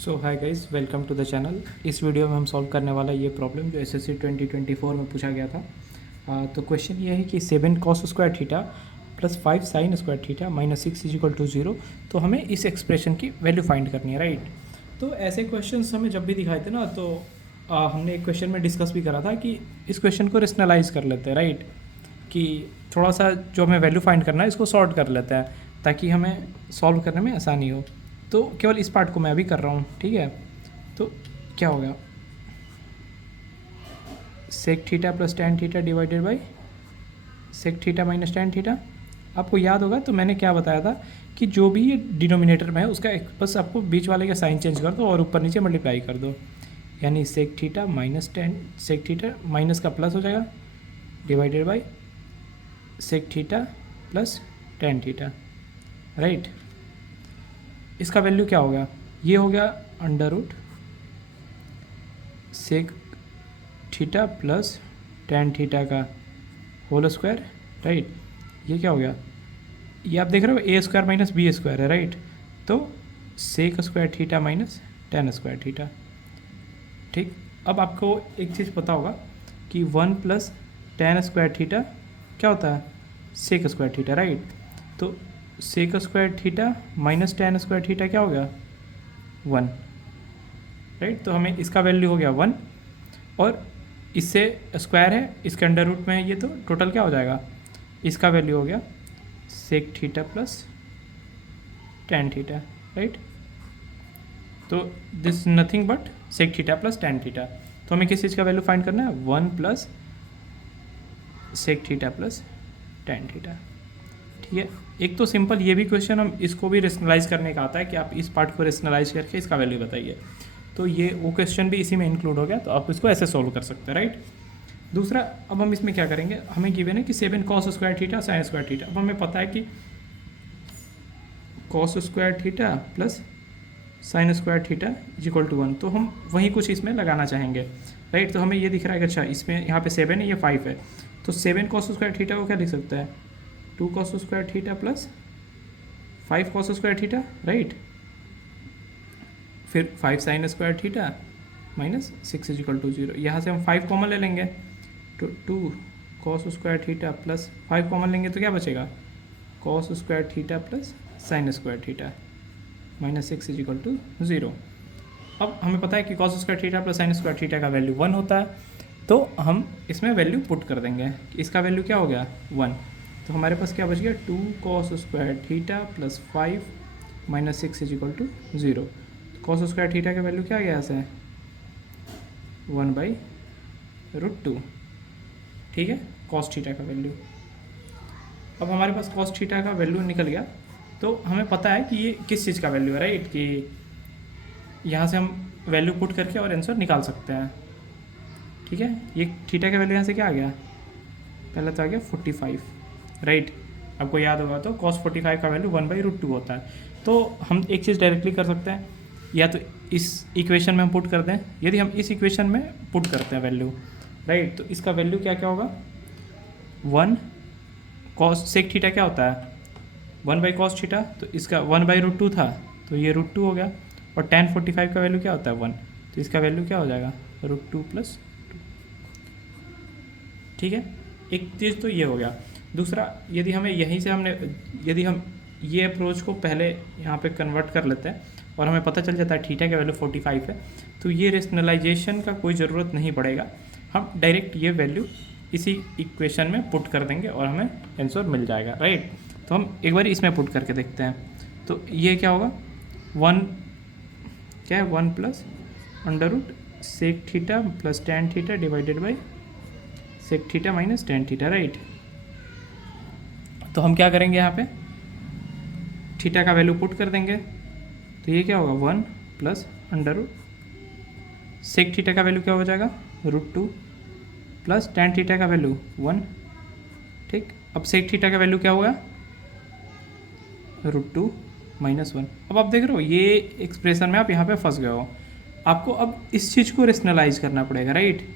So hi guys, welcome to the channel. इस video में हम सॉल्व करने वाला ये प्रॉब्लम जो एसएससी 2024 में पूछा गया था। तो क्वेश्चन ये है कि 7 cos square theta plus 5 sine square theta minus 6 is equal to 0। तो हमें इस एक्सप्रेशन की वैल्यू फाइंड करनी है, राइट। तो ऐसे क्वेश्चंस हमें जब भी दिखाए थे ना, तो हमने एक क्वेश्चन में डिस्कस भी करा था कि इस क्वेश्चन को रेशनलाइज कर लेते हैं, राइट। कि थोड़ा सा जो हमें वैल्यू फाइंड करना है इसको सॉर्ट कर लेते हैं ताकि हमें सॉल्व करने में आसानी हो। तो केवल इस पार्ट को मैं भी कर रहा हूँ, ठीक है। तो क्या होगा, sec theta plus tan theta divided by sec theta minus tan theta. आपको याद होगा तो मैंने क्या बताया था कि जो भी ये डिनोमिनेटर में है उसका बस आपको बीच वाले का साइन चेंज कर दो और ऊपर नीचे मल्टीप्लाई कर दो, यानी sec theta minus tan, sec theta minus का प्लस हो जाएगा divided by sec theta plus tan theta, right. इसका वैल्यू क्या होगा, ये हो गया under root sec theta plus tan theta का होल स्क्वायर, राइट। ये क्या हो गया, ये आप देख रहे हो A square minus B square है, राइट। तो sec square theta minus tan square theta, ठीक। अब आपको एक चीज़ पता होगा कि 1 प्लस टेन स्क्वायर थीटा क्या होता है, सेक स्क्वायर थीटा, राइट। तो sec square theta minus tan square theta क्या हो गया, 1, राइट। तो हमें इसका वैल्यू हो गया 1 और इससे स्क्वायर है, इसके अंडर रूट में है ये, तो टोटल क्या हो जाएगा, इसका वैल्यू हो गया sec theta plus tan theta, right. तो this nothing but sec theta plus tan theta. तो हमें किस चीज़ का वैल्यू फाइंड करना है, 1 plus sec theta plus tan theta, ठीक है। एक तो सिंपल ये भी क्वेश्चन हम इसको भी रेशनलाइज करने का आता है कि आप इस पार्ट को रेशनलाइज करके इसका वैल्यू बताइए। तो ये वो क्वेश्चन भी इसी में इंक्लूड हो गया, तो आप इसको ऐसे सोल्व कर सकते हैं, राइट। दूसरा, अब हम इसमें क्या करेंगे, हमें गिवन है कि 7 cos square theta sine square theta. अब हमें पता है कि cos square theta plus sine square theta is equal to 1, तो हम वही कुछ इसमें लगाना चाहेंगे, राइट। तो हमें ये दिख रहा है कि अच्छा इसमें यहाँ पे 7 है, ये 5 है, तो 7 कॉस स्क्वायर थीटा को क्या लिख सकता है, 2 cos square theta plus 5 cos square theta, right. फिर 5 sine square theta minus 6 is equal to 0। यहाँ से हम 5 कॉमन ले लेंगे, तो 2 cos square theta plus 5 common लेंगे तो क्या बचेगा, cos square theta plus sine square theta minus 6 is equal to 0। अब हमें पता है कि cos square theta plus sine square theta का वैल्यू 1 होता है, तो हम इसमें वैल्यू पुट कर देंगे। इसका वैल्यू क्या हो गया, 1। तो हमारे पास क्या बच गया, 2 cos square theta plus 5 minus 6 is equal to 0। Cos square theta का वैल्यू क्या आ गया यहाँ से, 1/√2, ठीक है, कॉस थीटा का वैल्यू। अब हमारे पास कॉस थीटा का वैल्यू निकल गया, तो हमें पता है कि ये किस चीज़ का वैल्यू है, राइट। कि यहाँ से हम वैल्यू पुट करके और आंसर निकाल सकते हैं, ठीक है। ये थीटा का वैल्यू यहाँ से क्या आ गया, पहले तो आ गया 45, राइट। आपको याद होगा तो cos 45 का वैल्यू 1/√2 होता है। तो हम एक चीज़ डायरेक्टली कर सकते हैं, या तो इस इक्वेशन में हम पुट कर दें। यदि हम इस इक्वेशन में पुट करते हैं वैल्यू, राइट, तो इसका वैल्यू क्या क्या होगा, 1 cos सेक थीटा क्या होता है, 1/cos थीटा, तो इसका 1/√2 था, तो ये √2 हो गया। और tan 45 का वैल्यू क्या होता है, 1, तो इसका वैल्यू क्या हो जाएगा, √2 + 2, ठीक है। एक चीज़ तो ये हो गया। दूसरा, यदि हमें यहीं से यदि हम ये अप्रोच को पहले यहाँ पे कन्वर्ट कर लेते हैं और हमें पता चल जाता है थीटा का वैल्यू 45 है, तो ये रेशनलाइजेशन का कोई ज़रूरत नहीं पड़ेगा। हम डायरेक्ट ये वैल्यू इसी इक्वेशन में पुट कर देंगे और हमें आंसर मिल जाएगा, राइट। तो हम एक बार इसमें पुट करके देखते हैं। तो ये क्या होगा, 1 क्या है, 1 plus under root sec theta plus tan theta divided by sec theta minus tan theta, right. तो हम क्या करेंगे, यहाँ पे थीटा का वैल्यू पुट कर देंगे, तो ये क्या होगा, 1 plus under root sec theta का वैल्यू क्या हो जाएगा, √2 प्लस टेन थीटा का वैल्यू 1, ठीक। अब सेक थीटा का वैल्यू क्या होगा, √2 - 1। अब आप देख रहे हो ये एक्सप्रेशन में आप यहाँ पे फंस गए हो, आपको अब इस चीज़ को रेशनलाइज करना पड़ेगा, राइट।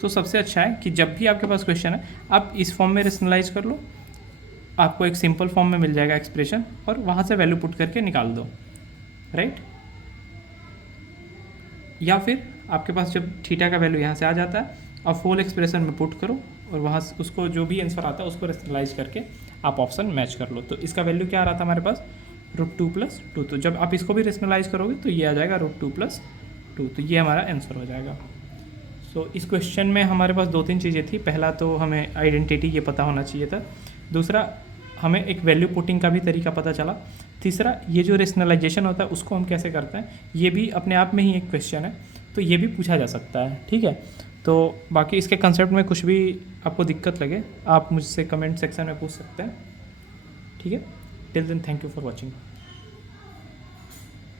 तो सबसे अच्छा है कि जब भी आपके पास क्वेश्चन है आप इस फॉर्म में रेशनलाइज कर लो, आपको एक सिंपल फॉर्म में मिल जाएगा एक्सप्रेशन, और वहाँ से वैल्यू पुट करके निकाल दो। राइट। या फिर आपके पास जब थीटा का वैल्यू यहाँ से आ जाता है, अब फुल एक्सप्रेशन में पुट करो और वहाँ से उसको जो भी आंसर आता है उसको रेशनलाइज करके आप ऑप्शन मैच कर लो। तो इसका वैल्यू क्या आ रहा था हमारे पास, √2+2। तो जब आप इसको भी रेशनलाइज करोगे तो ये आ जाएगा √2+2। तो ये हमारा आंसर हो जाएगा। सो इस क्वेश्चन में हमारे पास 2-3 चीज़ें थी। पहला तो हमें आइडेंटिटी ये पता होना चाहिए था। दूसरा, हमें एक वैल्यू पुटिंग का भी तरीका पता चला। तीसरा, ये जो रेशनलाइजेशन होता है उसको हम कैसे करते हैं, ये भी अपने आप में ही एक क्वेश्चन है, तो ये भी पूछा जा सकता है। ठीक है, तो बाकी इसके कंसेप्ट में कुछ भी आपको दिक्कत लगे आप मुझसे कमेंट सेक्शन में पूछ सकते हैं। ठीक है, till then thank you for watching.